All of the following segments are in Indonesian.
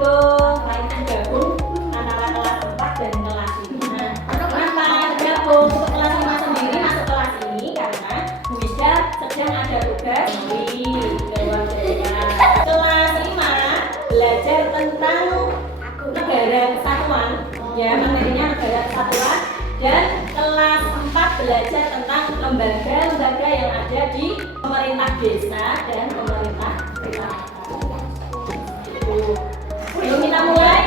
gabung antara kelas 4 dan kelas 5. Kenapa gabung? Untuk kelas 5 sendiri masuk kelas ini karena Bu Wisda sedang ada tugas di keluarganya. Kelas 5 belajar tentang negara kesatuan, ya materinya negara kesatuan, dan kelas 4 belajar tentang lembaga-lembaga yang ada di pemerintah desa dan pemerintah kecamatan. Sebelum kita mulai,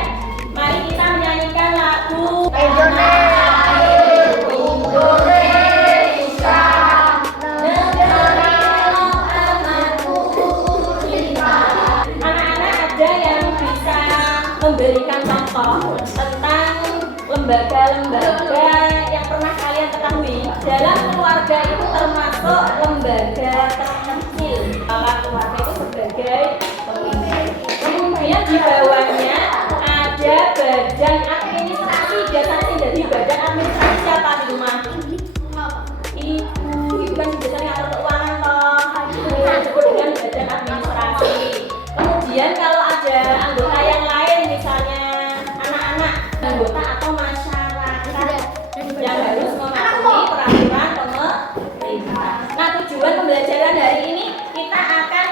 mari kita menyanyikan lagu Indonesia, negeri yang amat ku cinta. Anak-anak ada yang bisa memberikan contoh tentang lembaga-lembaga yang pernah kalian ketahui. Dalam keluarga itu termasuk lembaga terkecil. Keluarga itu sebagai pemimpin. Kemudian di bawahnya ada badan administrasi. Biasanya jadi badan administrasi siapa di rumah? Ibu kan biasanya ngatur keuangan toh. Itu disebut dengan badan administrasi. Kemudian kalau ada anggota yang lain, misalnya anak-anak, anggota atau masyarakat yang harus mematuhi peraturan pemerintah. Nah, tujuan pembelajaran hari ini kita akan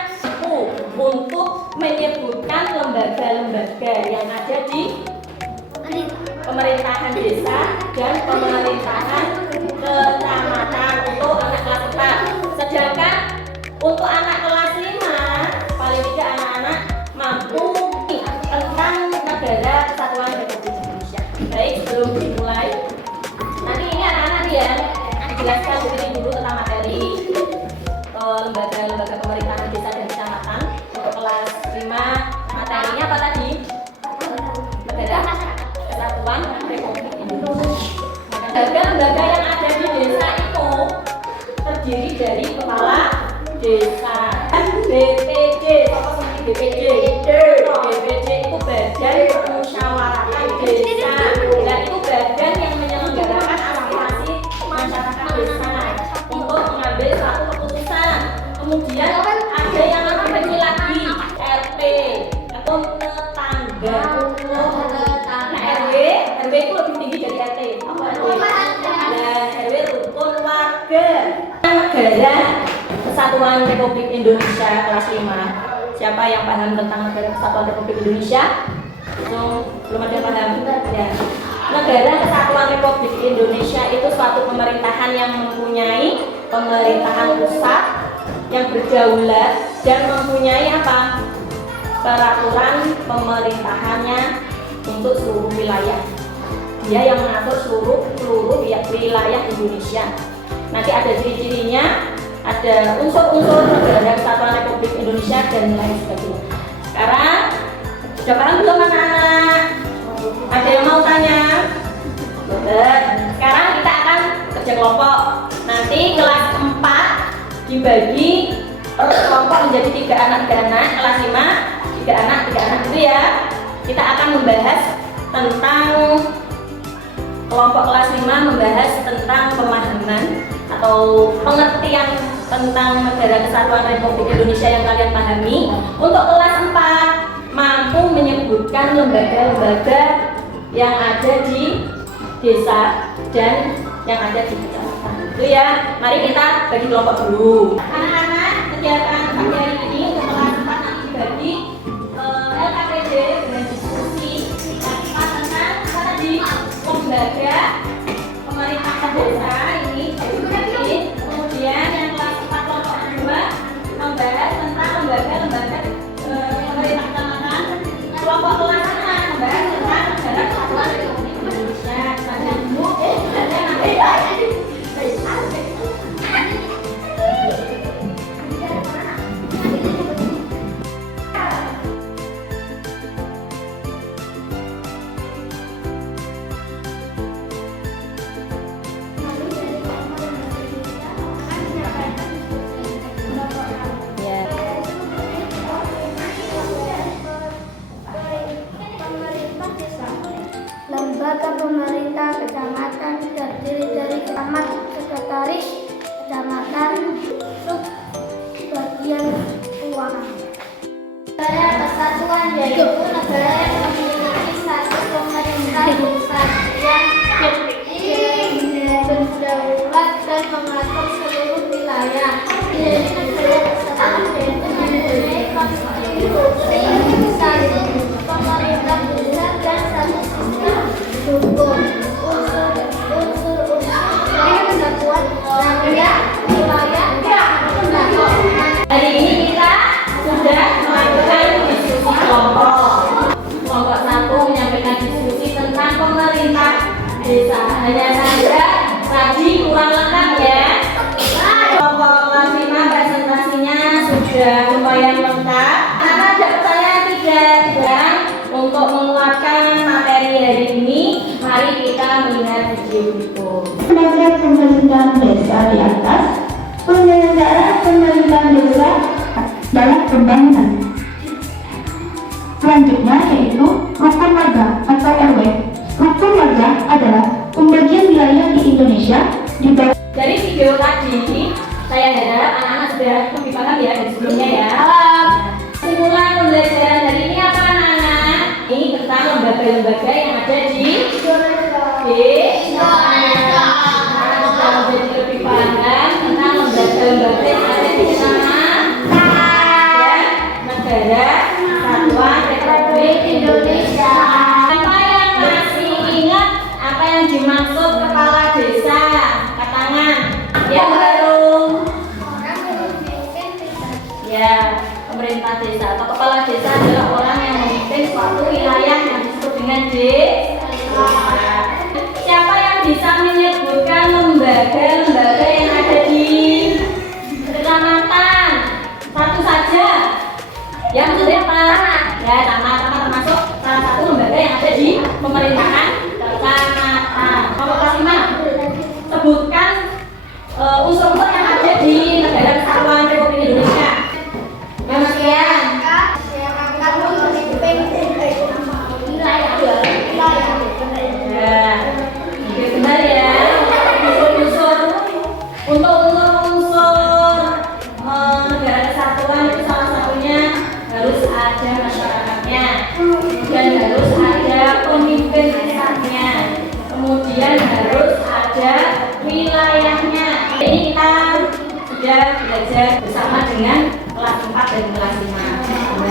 untuk menyebutkan lembaga-lembaga yang ada di pemerintahan desa dan pemerintahan kecamatan untuk anak kelas 4. Sedangkan untuk anak kelas 5, paling tidak anak-anak mampu tentang negara kesatuan Republik Indonesia. Baik, sebelum dimulai, nanti ini anak-anak ya dijelaskan dulu tentang materi lembaga-lembaga pemerintahan desa dan kecamatan. Untuk kelas 5 materinya apa tadi? Negara Kesatuan Republik Indonesia. Lembaga-lembaga yang ada di desa itu terdiri dari kepala desa, BPD. Apa seperti BPD? BPD itu badan permusyawaratan desa. Dan itu badan yang menyelenggarakan aspirasi masyarakat desa untuk mengambil suatu keputusan. Kemudian ada yang namanya lagi RT atau tetangga. Nah, RW itu lebih tinggi dari RT. Apa RW? Dan RW rukun warga. Negara Kesatuan Republik Indonesia kelas 5. Siapa yang paham tentang Negara Kesatuan Republik Indonesia? Belum ada yang paham? Ya. Negara Kesatuan Republik Indonesia itu suatu pemerintahan yang mempunyai pemerintahan pusat yang berdaulat dan mempunyai apa? Peraturan pemerintahannya untuk seluruh wilayah. Dia yang mengatur seluruh wilayah Indonesia. Nanti ada ciri-cirinya, ada unsur-unsur Negara Kesatuan Republik Indonesia dan lain sebagainya. Sekarang sudah paham belum anak-anak? Ada yang mau tanya? Sekarang kita akan kerja kelompok. Nanti kelas 4 dibagi per kelompok menjadi 3 anak, kelas 5 3 anak itu ya. Kita akan membahas tentang kelompok kelas 5 membahas tentang pemahaman atau pengertian tentang Negara Kesatuan Republik Indonesia yang kalian pahami. Untuk kelas 4 mampu menyebutkan lembaga-lembaga yang ada di desa dan yang ada di kecamatan. Itu ya. Mari kita bagi kelompok dulu. Anak-anak, kegiatan pagi hari ini untuk kelas 4 nanti dibagi LKPD dengan diskusi tentang apa tadi? Lembaga pemerintahan desa ini. Kemudian yang kelas 4 kelompok 2 membahas tentang lembaga-lembaga pemerintah kecamatan. Kelompok kelas 6 membahas tentang Negara Kesatuan Republik Indonesia. Hari ini kita sudah melakukan diskusi kelompok. Kelompok 1 menyampaikan diskusi tentang pemerintah desa. Hanya saja tadi kurang lengkap ya. Kelompok kelas 5 presentasinya sudah lumayan lengkap. Karena ada pertanyaan tidak dan untuk menguatkan materi hari ini, mari kita melihat video berikut. Program pemerintahan desa di atas, penyelenggaraan pemerintahan desa dalam pembangunan. Selanjutnya yaitu rukun warga atau RW. Rukun warga adalah pembagian wilayah di Indonesia di bawah. Dari video tadi, saya harap anak-anak sudah lebih paham ya dari sebelumnya ya. Kesimpulan pembelajaran hari ini apa anak-anak? Ini tentang lembaga-lembaga yang ada di Indonesia. Sudah menjadi lebih paham tentang lembaga-lembaga yang ada di kecamatan dan negara Kesatuan Republik Indonesia. Siapa yang masih ingat apa yang dimaksud kepala desa? Angkat tangan. Yang baru. Ya, pemerintah desa atau kepala desa adalah orang yang memimpin suatu wilayah yang disebut dengan desa. Siapa yang bisa menyebutkan lembaga-lembaga yang ada di kecamatan? Satu saja. Yang maksudnya apa? Ya, tamat termasuk salah satu lembaga yang ada di pemerintahan kecamatan. Kelompok kelas 5. Sebutkan unsur-unsur yang ada di negara Kesatuan Republik Indonesia. Yang sekian. Ya, benar ya. Unsur-unsur untuk unsur negara kesatuan itu salah satunya harus ada masyarakatnya, kemudian harus ada pemimpin desanya, kemudian harus ada wilayahnya. Ini kita sudah belajar bersama dengan kelas 4 dan kelas 5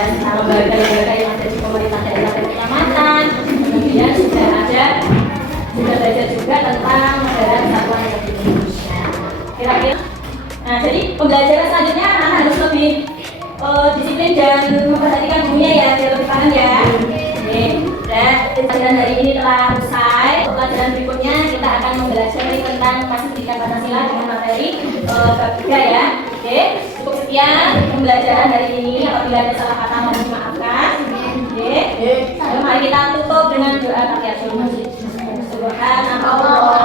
tentang lembaga-lembaga yang ada di pemerintah daerah dan kecamatan. Kemudian sudah belajar juga tentang negara kesatuan Republik Indonesia. Kira-kira. Nah, jadi pembelajaran selanjutnya anak harus lebih disiplin dan memperhatikan gurunya ya, biar lebih paham ya. Oke, dan pelajaran hari ini telah usai. Untuk pelajaran berikutnya kita akan mempelajari tentang pendidikan Pancasila dengan materi bab 3 ya. Oke, cukup sekian pembelajaran hari ini. Apabila ada salah kata mohon dimaafkan. Oke, mari kita tutup dengan doa tahiyatul masjid. Subhanallah.